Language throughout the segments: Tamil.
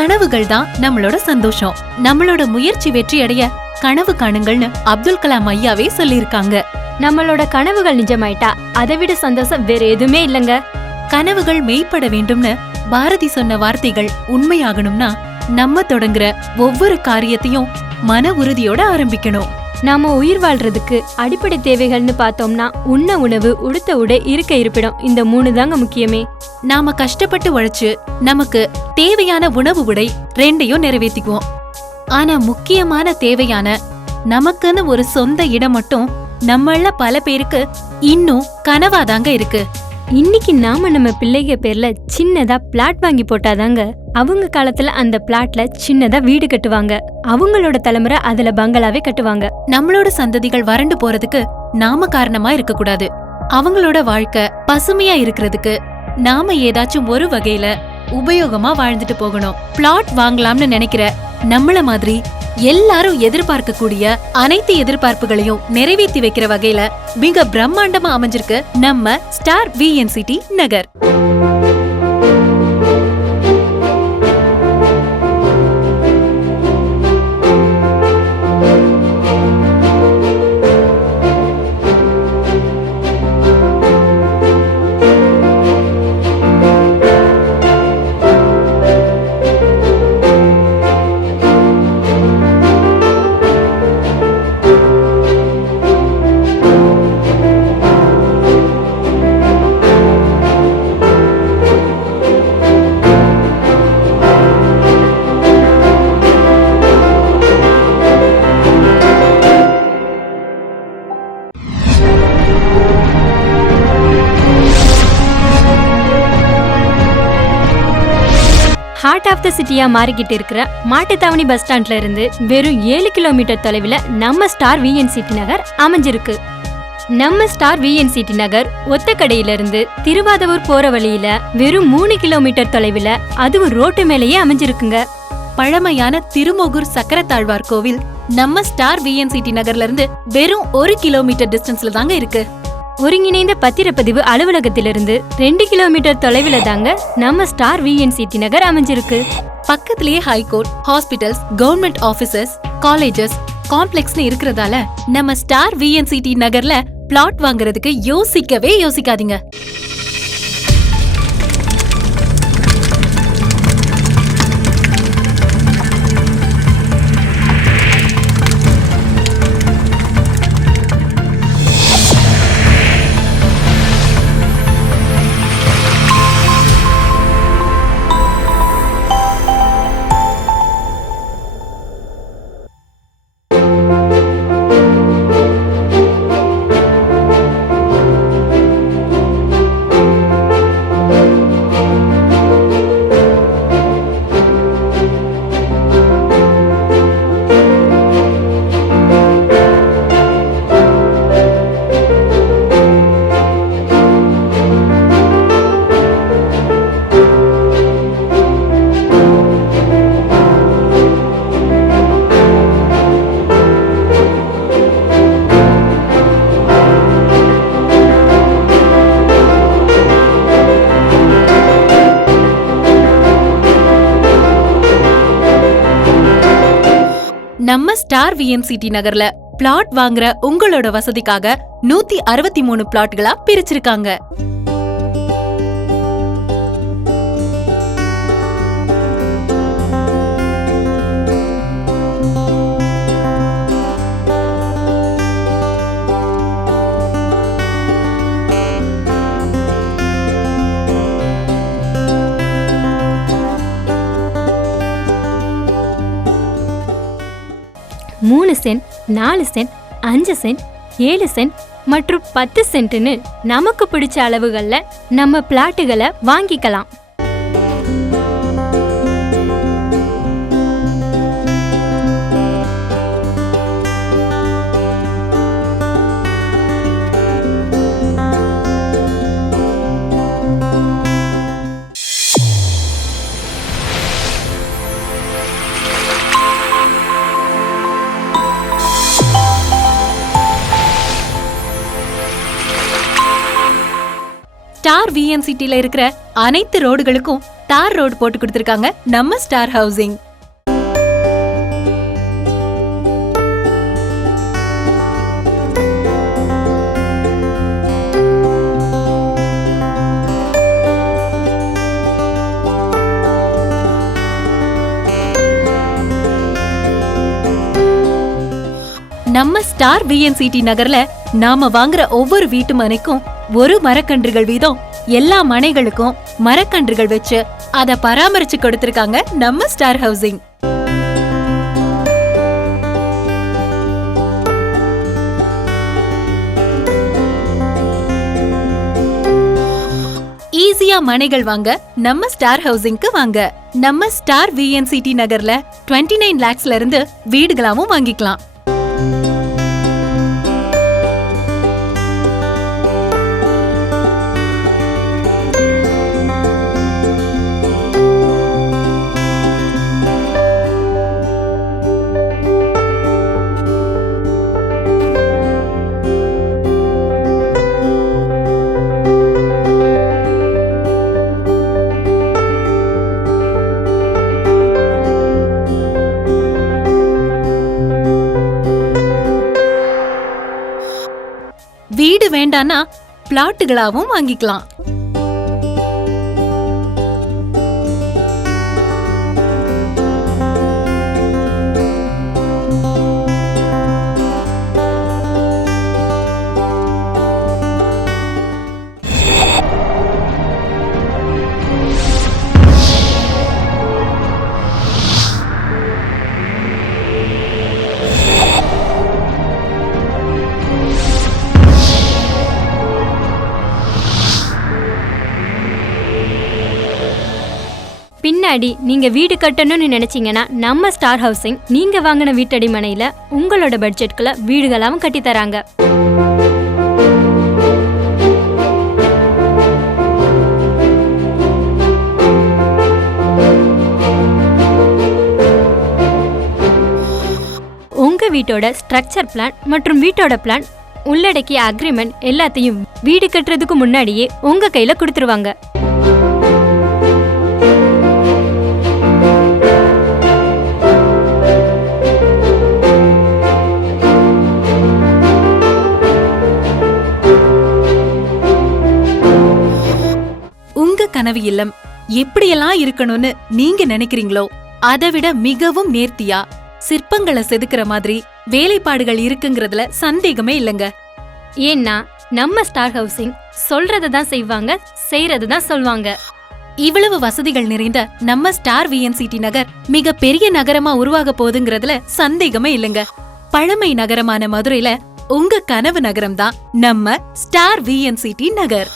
கனவுகள் தான் நம்மளோட சந்தோஷம். நம்மளோட முயற்சி வெற்றி அடைய கனவு காணுங்கள்னு அப்துல் கலாம் ஐயாவே சொல்லிருக்காங்க. நம்மளோட கனவுகள் நிஜமாயிட்டா அதை விட சந்தோஷம் வேற எதுவுமே இல்லங்க. கனவுகள் மெய்ப்பட வேண்டும்னு பாரதி சொன்ன வார்த்தைகள் உண்மையாகணும்னா நம்ம தொடங்குற ஒவ்வொரு காரியத்தையும் மன உறுதியோட ஆரம்பிக்கணும். நாம உயிர் வாழ்றதுக்கு அடிப்படை தேவைகள்னு பார்த்தோம்னா உண்ண உணவு, உடுத்த உடை, இருக்க இருப்பிடம், இந்த 3 தாங்க முக்கியமே. நாம கஷ்டப்பட்டு உழைச்சு நமக்கு தேவையான உணவு உடை 2யும் நிறைவேற்றிக்குவோம். ஆனா முக்கியமான தேவையான நமக்குன்னு ஒரு சொந்த இடம் மட்டும் நம்மள பல பேருக்கு இன்னும் கனவாதாங்க இருக்கு. இன்னைக்கு நாம நம்ம பிள்ளைங்க பேர்ல சின்னதா பிளாட் வாங்கி போட்டாதாங்க அவங்க காலத்துல அந்த பிளாட்ல சின்னதா வீடு கட்டுவாங்க. அவங்களோட தலைமுறை அதுல பங்களாவே கட்டுவாங்க. நம்மளோட சந்ததிகள் வறண்டு போறதுக்கு நாம காரணமா இருக்க கூடாது. அவங்களோட வாழ்க்கை பசுமையா இருக்கிறதுக்கு நாம ஏதாச்சும் ஒரு வகையில உபயோகமா வாழ்ந்துட்டு போகணும். பிளாட் வாங்கலாம்னு நினைக்கிற நம்மள மாதிரி எல்லாரும் எதிர்பார்க்கக்கூடிய அனைத்து எதிர்பார்ப்புகளையும் நிறைவேற்றி வைக்கிற வகையில மிக பிரம்மாண்டமா அமைஞ்சிருக்கு நம்ம Star VNCT Nagar. Heart of the சிட்டியா மாறிக்கிட்டு இருக்கிற மாட்டுத்தாவணி பஸ் ஸ்டாண்ட்ல இருந்து வெறும் 7 கிலோமீட்டர் தொலைவில் நம்ம ஸ்டார் VNCT நகர் அமைஞ்சிருக்கு. நம்ம ஸ்டார் VNCT நகர் ஒத்தக்கடையிலிருந்து திருவாதவூர் போற வழியில வெறும் 3 கிலோமீட்டர் தொலைவில், அதுவும் ரோட்டு மேலேயே அமைஞ்சிருக்குங்க. பழமையான திருமோகூர் சக்கரத்தாழ்வார் கோவில் நம்ம ஸ்டார் VNCT நகர்ல இருந்து வெறும் 1 கிலோமீட்டர் டிஸ்டன்ஸ்ல தாங்க இருக்கு. ஒருங்கிணைந்த பத்திரப்பதிவு அலுவலகத்திலிருந்து 2 கிலோமீட்டர் தொலைவில் தாங்க நம்ம ஸ்டார் VNCT நகர் அமைஞ்சிருக்கு. பக்கத்திலேயே high court, hospitals, government offices, colleges, காம்ப்ளெக்ஸ்னு இருக்கிறதால நம்ம ஸ்டார் VNCT நகர்ல பிளாட் வாங்குறதுக்கு யோசிக்கவே யோசிக்காதீங்க. நம்ம ஸ்டார் VNCT நகர்ல பிளாட் வாங்குற உங்களோட வசதிக்காக 163 பிளாட்களா பிரிச்சிருக்காங்க. மூணு சென்ட், 4 சென்ட், 5 சென்ட், 7 சென்ட் மற்றும் 10 சென்ட்னு நமக்கு பிடிச்ச அளவுகள்ல நம்ம பிளாட்டுகளை வாங்கிக்கலாம். ஸ்டார் VNCTல இருக்கிற அனைத்து ரோடுகளுக்கும் தார் ரோடு போட்டு கொடுத்திருக்காங்க நம்ம ஸ்டார் ஹவுசிங். நம்ம ஸ்டார் விஎன்சிடி நகர்ல நாம வாங்குற ஒவ்வொரு வீட்டு மனைக்கும் ஒரு மரக்கன்றுகள் வீதம் எல்லா மனைகளுக்கும் மரக்கன்றுகள் வச்சு அத பராமரிச்சு கொடுத்திருக்காங்க நம்ம ஸ்டார் ஹவுசிங். ஈஸியா மனைகள் வாங்க நம்ம ஸ்டார் ஹவுசிங்க்கு வாங்க. நம்ம ஸ்டார் விஎன்சிடி நகர்ல 29 lakhsல இருந்து வீடுகளாவும் வாங்கிக்கலாம். வீடு வேண்டானா பிளாட்டுகளாவும் வாங்கிக்கலாம். பின்னாடி நீங்க வீடு கட்டணும்னு நினைச்சீங்கன்னா நம்ம ஸ்டார் ஹவுசிங் நீங்க வாங்கின வீட்டடி மனையில உங்களோட பட்ஜெட்குள்ள வீடுகளாவும் கட்டி தராங்க. உங்க வீட்டோட ஸ்ட்ரக்சர் பிளான் மற்றும் வீட்டோட பிளான் உள்ளடக்கிய அக்ரிமெண்ட் எல்லாத்தையும் வீடு கட்டுறதுக்கு முன்னாடியே உங்க கையில கொடுத்துருவாங்க. கனவு இல்லம் எப்படியெல்லாம் இருக்கணும்னு நீங்க நினைக்கிறீங்களோ அதை விட மிகவும் நேர்த்தியா சிற்பங்களை செதுக்கிற மாதிரி வேலைப்பாடுகள் இருக்குங்கிறதுல சந்தேகமே இல்லைங்க. ஏன்னா நம்ம ஸ்டார் ஹவுசிங் சொல்றதான் செய்வாங்க, செய்யறதுதான் சொல்வாங்க. இவ்வளவு வசதிகள் நிறைந்த நம்ம ஸ்டார் விஎன்சிடி நகர் மிக பெரிய நகரமா உருவாக போகுதுங்கிறதுல சந்தேகமே இல்லைங்க. பழமை நகரமான மதுரையில உங்க கனவு நகரம் தான் நம்ம ஸ்டார் விஎன்சிடி நகர்.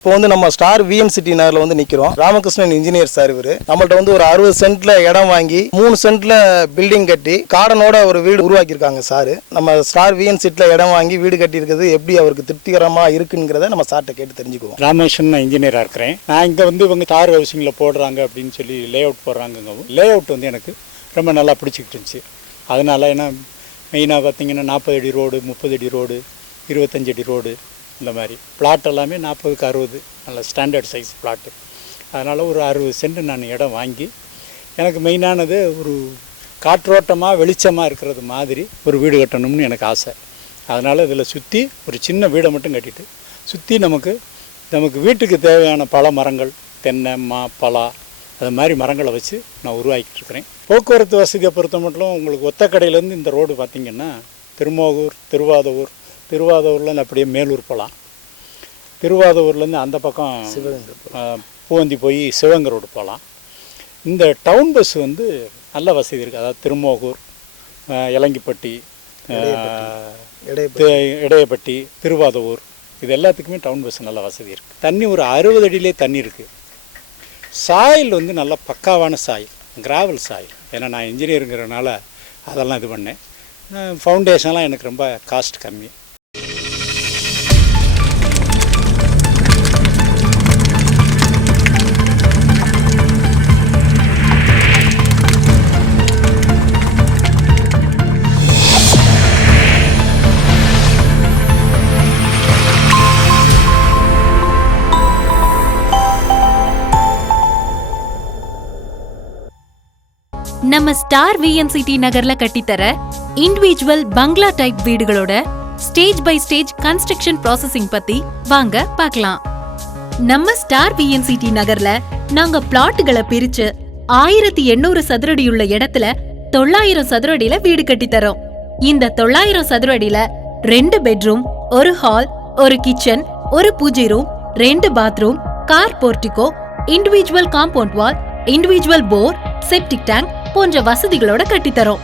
இப்போ வந்து நம்ம ஸ்டார் விஎன்சிடி நகரில் வந்து நிற்கிறோம். ராமகிருஷ்ணன் இன்ஜினியர் சார் இவர் நம்மள்ட்ட வந்து ஒரு 60 சென்ட்ல இடம் வாங்கி 3 சென்ட்ல பில்டிங் கட்டி கார்டனோட ஒரு வீடு உருவாக்கியிருக்காங்க சார். நம்ம ஸ்டார் விஎன்சிட்டியில் இடம் வாங்கி வீடு கட்டி இருக்கிறது எப்படி அவருக்கு திருப்திகரமாக இருக்குங்கிறத நம்ம சார்ட்ட கேட்டு தெரிஞ்சுக்குவோம். ராமகிருஷ்ணன் இன்ஜினியராக இருக்கிறேன். நான் இங்கே வந்து இவங்க ஸ்டார் ஹவுசிங்கில் போடுறாங்க அப்படின்னு சொல்லி லே அவுட் போடுறாங்க. லே அவுட் வந்து எனக்கு ரொம்ப நல்லா பிடிச்சிக்கிட்டு இருந்துச்சு. அதனால் ஏன்னா மெயினாக பார்த்தீங்கன்னா 40 அடி ரோடு, 30 அடி ரோடு, 25 அடி ரோடு, இந்த மாதிரி பிளாட் எல்லாமே 40க்கு 60 நல்ல ஸ்டாண்டர்ட் சைஸ் பிளாட்டு. அதனால் ஒரு 60 சென்ட் நான் இடம் வாங்கி எனக்கு மெயினானது ஒரு காற்றோட்டமாக வெளிச்சமாக இருக்கிறது மாதிரி ஒரு வீடு கட்டணும்னு எனக்கு ஆசை. அதனால் இதில் சுற்றி ஒரு சின்ன வீடை மட்டும் கட்டிட்டு சுற்றி நமக்கு வீட்டுக்கு தேவையான பல மரங்கள், தென்னை, மா, பலா, அது மாதிரி மரங்களை வச்சு நான் உருவாக்கிட்டு இருக்கிறேன். போக்குவரத்து வசதியை பொறுத்த மட்டும் உங்களுக்கு ஒத்தக்கடையிலேருந்து இந்த ரோடு பார்த்திங்கன்னா திருமோகூர், திருவாதூர்லேருந்து அப்படியே மேலூர் போகலாம். திருவாதூர்லேருந்து அந்த பக்கம் பூவந்தி போய் சிவகங்கை ரோடு போகலாம். இந்த டவுன் பஸ் வந்து நல்ல வசதி இருக்குது. அதாவது திருமோகூர், இலங்கிப்பட்டி, இடையப்பட்டி, திருவாதூர் இது எல்லாத்துக்குமே டவுன் பஸ் நல்ல வசதி இருக்குது. தண்ணி ஒரு 60 அடியிலே தண்ணி இருக்குது. சாயில் வந்து நல்ல பக்காவான சாயில், கிராவல் சாயில். ஏன்னா நான் இன்ஜினியருங்கிறனால அதெல்லாம் இது பண்ணேன். ஃபவுண்டேஷன்லாம் எனக்கு ரொம்ப காஸ்ட் கம்மி. நம்ம ஸ்டார் விஎன்சிடி நகர்ல கட்டித்தர இண்டிவிஜுவல் பங்களா டைப் வீடுகளோட stage by stage construction processing பத்தி வாங்க பார்க்கலாம். நம்ம ஸ்டார் விஎன்சிடி நகர்ல நாங்க பிளாட்டுகளை பிரிச்சு 1800 சதுரடியுள்ள இடத்துல 900 சதுரடியில வீடு கட்டித்தரோம். இந்த 900 சதுரடியில 2 bedroom, 1 hall, 1 kitchen, 1 puja room, 2 bathroom, car portico, individual compound wall, individual bore, septic tank போன்ற வசதிகளோட கட்டித்தரோம்.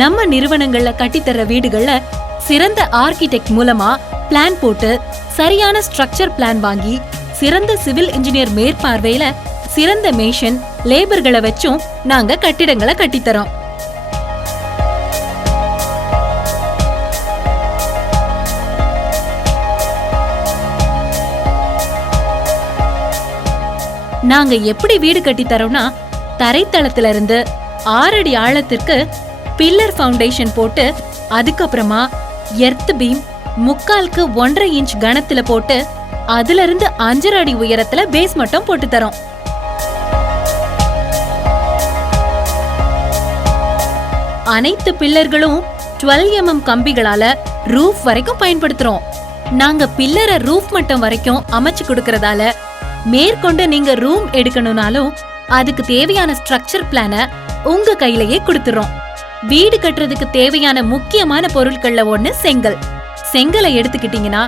நம்ம நிறுவனங்கள்ல கட்டித்தர வீடுகள்ல சிறந்த ஆர்கிடெக்ட் மூலமா பிளான் போட்டு சரியான ஸ்ட்ரக்சர் பிளான் வாங்கி சிறந்த சிவில் இன்ஜினியர் மேற்பார்வையில சிறந்த மேஷன் லேபர்களை வச்சும் நாங்க கட்டிடங்களை கட்டித்தரோம். நாங்க எப்படி வீடு கட்டித்தரோம்னா, தரைத்தளத்துல இருந்து 6 அடி ஆழத்திற்கு பில்லர் ஃபவுண்டேஷன் போட்டு அதுக்கப்புறமா எர்த் பீம் 3/4க்கு 1.5 இன்ச் கனத்துல போட்டு அதுல இருந்து 5 அடி உயரத்துல பேஸ் மட்டும் போட்டு தரோம். அனைத்து பில்லர்களும் 12 mm கம்பிகளால ரூஃப் வரைக்கும் பயன்படுத்துறோம். நாங்க பில்லரை ரூஃப் மட்டம் வரைக்கும் அமைச்சு கொடுக்கறதால மேற்கொண்டு நீங்க ரூம் எடுக்கணும்னாலும் அதுக்கு தேவையான ஸ்ட்ரக்சர் பிளான உங்க கையிலேயே கொடுத்துறோம். வீடு கட்டுறதுக்கு தேவையான முக்கியமான பொருட்கள்ல ஒண்ணு செங்கல். செங்கலை எடுத்துக்கிட்டீங்கன்னா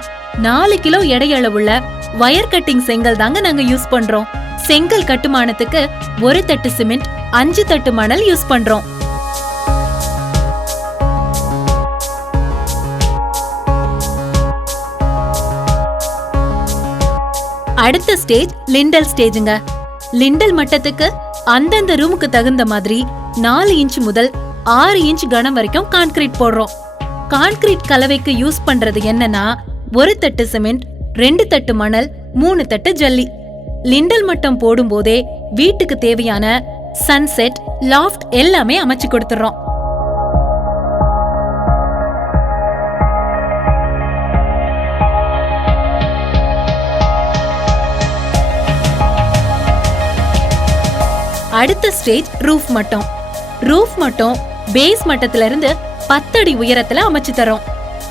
4 கிலோ எடையளவுள்ள வயர் கட்டிங் செங்கல் தாங்க நாங்க யூஸ் பண்றோம். செங்கல் கட்டுமானத்துக்கு 1 தட்டு சிமெண்ட், 5 தட்டு மணல் யூஸ் பண்றோம். அடுத்த ஸ்டேஜ் லிண்டல் ஸ்டேஜுங்க. லிண்டல் மட்டத்துக்கு அந்தந்த ரூமுக்கு தகுந்த மாதிரி 4 இன்ச் முதல் 6 இன்ச் கனம் வரைக்கும் கான்கிரீட் போடுறோம். கான்கிரீட் கலவைக்கு யூஸ் பண்றது என்னன்னா 1 தட்டு சிமெண்ட், 2 தட்டு மணல், 3 தட்டு ஜல்லி. லிண்டல் மட்டம் போடும் போதே வீட்டுக்கு தேவையான சன்செட், லாஃப்ட் எல்லாமே அமைச்சு கொடுத்துறோம். அடுத்த ஸ்டேஜ் ரூஃப் மட்டம். ரூஃப் மட்டம் பேஸ் மட்டத்துல இருந்து 10 அடி உயரத்துல அமைச்சு தரோம்.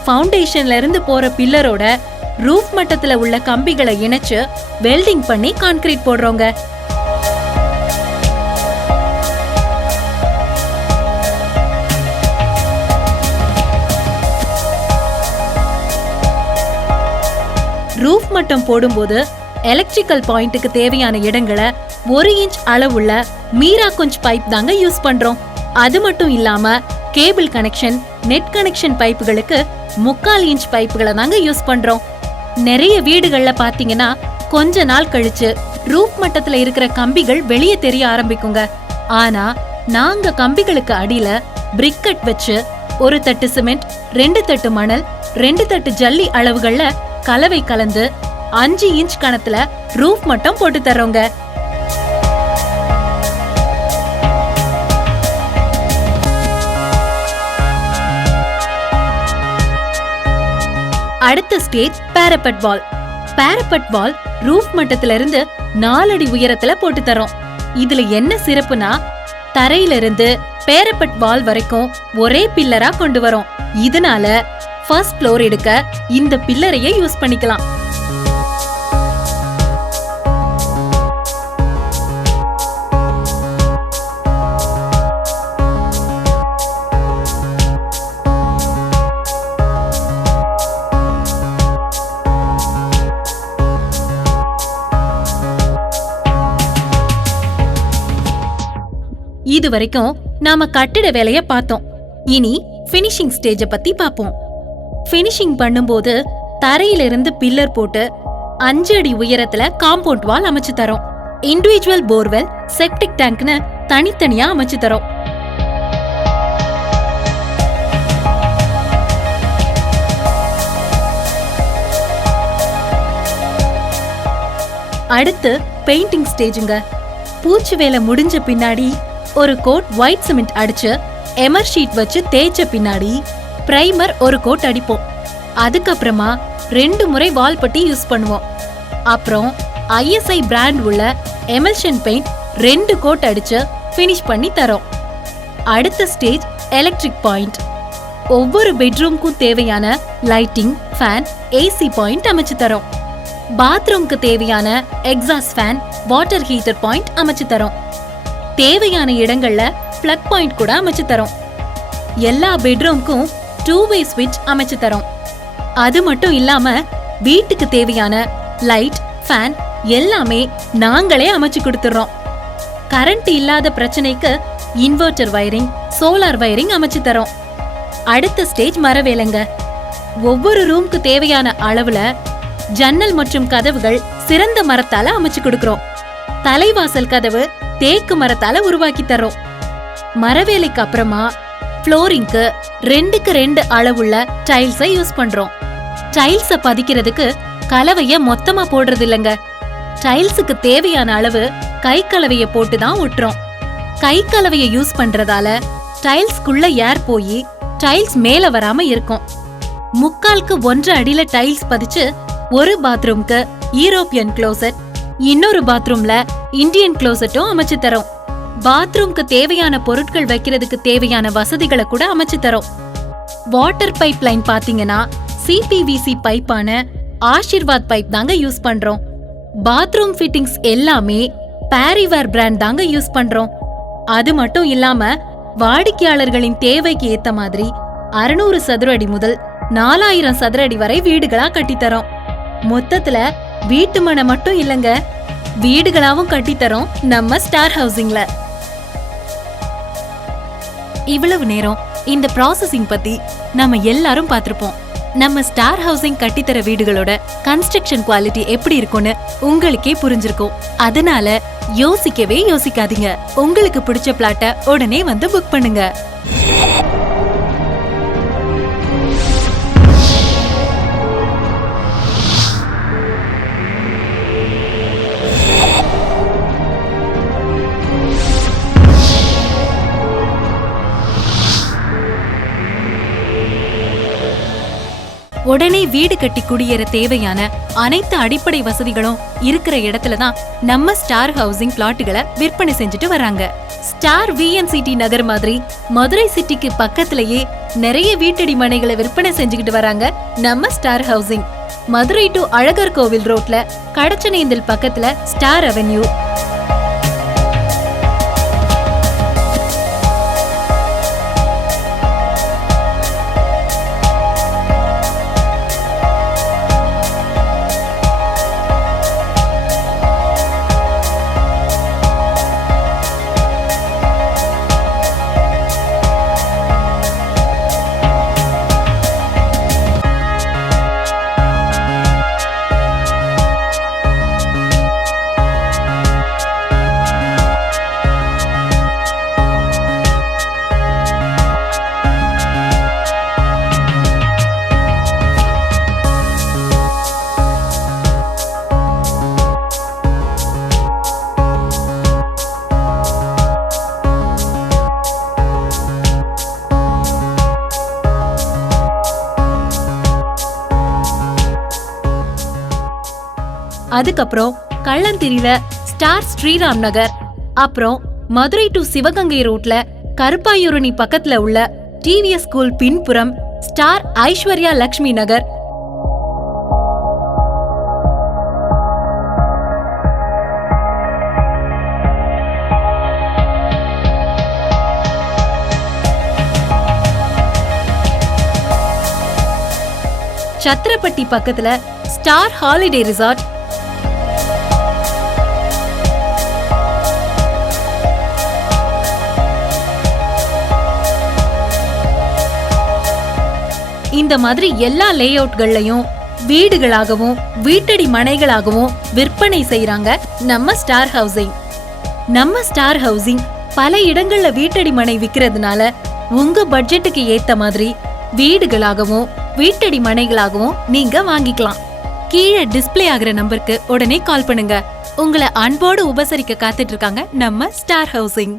ஃபவுண்டேஷன்ல இருந்து போற பில்லரோட ரூஃப் மட்டத்துல உள்ள கம்பிகளை இணைச்சு வெல்டிங் பண்ணி கான்கிரீட் போடுறோங்க. ரூஃப் மட்டம் போடும்போது எலக்ட்ரிக்கல் பாயிண்ட்டுக்கு தேவையான இடங்களை 1 இன்ச் அளவுள்ள மீரா குஞ்ச் பைப் தாங்க யூஸ் பண்றோம். அது மட்டும் இல்லாம கேபிள் கனெக்ஷன், நெட் கனெக்ஷன் பைப்புகளுக்கு 3/4 இன்ச் பைப்புகளை தாங்க யூஸ் பண்றோம். நிறைய வீடுகள்ல பாத்தீங்கன்னா கொஞ்ச நாள் கழிச்சு ரூஃப் மட்டத்துல இருக்கிற கம்பிகள் வெளியே தெரிய ஆரம்பிக்குங்க. ஆனா நாங்க கம்பிகளுக்கு அடியில பிரிக்கட் வச்சு 1 தட்டு சிமெண்ட், 2 தட்டு மணல், 2 தட்டு ஜல்லி அளவுகள்ல கலவை கலந்து 5 இன்ச் கணத்துல ரூஃப் மட்டும் போட்டு தர்றோங்க. அடுத்த ஸ்டேஜ் பேரப்பட் வால். பேரப்பட் வால் ரூஃப் மட்டத்துல இருந்து 4 அடி உயரத்துல போட்டு தரோம். இதுல என்ன சிறப்புனா, தரையில இருந்து பேரப்பட் வால் வரைக்கும் ஒரே பில்லரா கொண்டு வரோம். இதனால ஃபர்ஸ்ட் ஃப்ளோர் எடுக்க இந்த பில்லரையே யூஸ் பண்ணிக்கலாம். இது வரைக்கும் நாம கட்டிட வேலைய பார்த்தோம். இனி ஃபினிஷிங் ஸ்டேஜ பத்தி பாப்போம். ஃபினிஷிங் பண்ணும்போது தரையிலிருந்து பில்லர் போட்டு 5 அடி உயரத்துல காம்பவுண்ட் வால் அமைச்சு தரோம். இண்டிவிஜுவல் போர்வெல், செப்டிக் டேங்க்னு தனித்தனியா அமைச்சு தரோம். அடுத்து பெயிண்டிங் ஸ்டேஜுங்க. பூச்சி வேலை முடிஞ்ச பின்னாடி ஒரு கோட் ஒயிட் சிமெண்ட் அடிச்சு எமர் ஷீட் வச்சு தேய்ச்ச பின்னாடி பிரைமர் ஒரு கோட் அடிப்போம். அதுக்கப்புறமா 2 முறை வால் பட்டி யூஸ் பண்ணுவோம். அப்புறம் ISI பிராண்ட் உள்ள எமல்ஷன் பெயிண்ட் 2 கோட் அடிச்சு ஃபினிஷ் பண்ணி தரோம். அடுத்த ஸ்டேஜ் எலக்ட்ரிக் பாயிண்ட். ஒவ்வொரு பெட்ரூம்க்கும் தேவையான லைட்டிங், ஃபேன், AC பாயிண்ட் அமைச்சு தரோம். பாத்ரூம்க்கு தேவையான exhaust fan, water heater point அமைச்சு தரோம். தேவையான இடங்கள்ல பிளக் பாயிண்ட் கூட அமைச்சு தரோம். எல்லா பெட்ரூம்க்கும் 2-way ஸ்விட்ச் அமைச்சு தரோம். அது மட்டும் இல்லாம வீட்டுக்கு தேவையான லைட், ஃபேன் எல்லாமே நாங்களே அமைச்சு கொடுத்துறோம். கரண்ட் இல்லாத பிரச்சனைக்கு இன்வெர்டர் வயரிங், சோலார் வயரிங் அமைச்சு தரோம். அடுத்த ஸ்டேஜ் மரவேலைங்க. ஒவ்வொரு ரூம்க்கு தேவையான அளவுல ஜன்னல் மற்றும் கதவுகள் சிறந்த மரத்தால அமைச்சு கொடுக்கிறோம். தலைவாசல் கதவு தேக்கு மரத்தால உருவாக்கி தரோம். மரவேலைக்கு அப்புறமா ஃப்ளோரிங்க்கு 2க்கு 2 அளவுள்ள டைல்ஸை யூஸ் பண்றோம். டைல்ஸ பதிக்கிறதுக்கு கலவைய மொத்தமா போடுறது இல்லைங்க. டைல்ஸுக்கு தேவையான அளவு கை கலவைய போட்டு தான் ஒட்டுறோம். கை கலவைய யூஸ் பண்றதால டைல்ஸ்குள்ள ஏர் போய் டைல்ஸ் மேல வராம இருக்கும். 3/4 அடியில டைல்ஸ் பதிச்சு ஒரு பாத்ரூம்க்கு யூரோப்பியன் க்ளோசெட், இன்னொரு பாத்ரூம்ல இந்தியன் க்ளோசெட்டும் அமைச்சு தரோம். பாத்ரூம்க்கு தேவையான பொருட்கள் வைக்கிறதுக்கு தேவையான வசதிகளை கூட அமைச்சு தரோம். வாட்டர் பைப் லைன் பாத்தீங்கன்னா CPVC பைப்பான ஆஷிர்வாத் பைப் தாங்க யூஸ் பண்றோம். பாத்ரூம் ஃபிட்டிங்ஸ் எல்லாமே பாரிவேர் பிராண்ட் தாங்க யூஸ் பண்றோம். அது மட்டும் இல்லாம வாடிக்கையாளர்களின் தேவைக்கு ஏத்த மாதிரி 600 சதுர அடி முதல் 4000 சதுர அடி வரை வீடுகளா கட்டித்தரோம். மொத்தத்துல வீட்டு மனை மட்டும் இல்லங்க, வீடுகளாவும் கட்டித்தரோம் நம்ம ஸ்டார் ஹவுசிங்ல. இவ்வளவு நேரம் இந்த ப்ராசஸிங் பத்தி நம்ம எல்லாரும் பார்த்திருப்போம். நம்ம ஸ்டார் ஹவுசிங் கட்டித்தர வீடுகளோட கன்ஸ்ட்ரக்ஷன் குவாலிட்டி எப்படி இருக்கும்னு உங்களுக்கே புரிஞ்சிருக்கும். அதனால யோசிக்கவே யோசிக்காதீங்க. உங்களுக்கு பிடிச்ச பிளாட்டை உடனே வந்து புக் பண்ணுங்க. உடனே வீடு கட்டி குடியேற தேவையான அனைத்து அடிப்படை வசதிகளும் இருக்கிற இடத்துல தான் நம்ம ஸ்டார் ஹவுசிங் பிளாட்டுகளை விற்பனை செஞ்சுட்டு வராங்க. ஸ்டார் VNCT நகர் மாதிரி மதுரை சிட்டிக்கு பக்கத்திலேயே நிறைய வீட்டடி மனைகளை விற்பனை செஞ்சுக்கிட்டு வராங்க நம்ம Star Housing. Madurai to Alagar Kovil ரோட்ல கடச்சனேந்தல் பக்கத்துல ஸ்டார் அவென்யூ. அதுக்கப்புறம் கள்ளந்திரியில ஸ்டார் ஸ்ரீராம் நகர், அப்புறம் மதுரை டு சிவகங்கை ரோட்ல கருப்பாயூரணி பக்கத்துல உள்ள TVS ஸ்கூல் பின்புறம் ஸ்டார் ஐஸ்வர்யா லக்ஷ்மி நகர், சத்திரப்பட்டி பக்கத்துல ஸ்டார் ஹாலிடே ரிசார்ட், இந்த மாதிரி எல்லா லேஅவுட்கள்லயும் வீடுகளாகவும் வீட்டடி மனைகளாகவும் விற்பனை செய்யறாங்க நம்ம ஸ்டார் ஹவுசிங். நம்ம ஸ்டார் ஹவுசிங் பல இடங்கள்ல வீட்டடி மனை விக்கிறதுனால உங்க பட்ஜெட்டுக்கு ஏத்த மாதிரி வீடுகளாகவும் வீட்டடி மனைகளாகவும் நீங்க வாங்கிக்கலாம். கீழே டிஸ்ப்ளே ஆகுற நம்பருக்கு உடனே கால் பண்ணுங்க. உங்களை அன்போடு உபசரிக்க காத்துட்டு இருக்காங்க நம்ம ஸ்டார் ஹவுசிங்.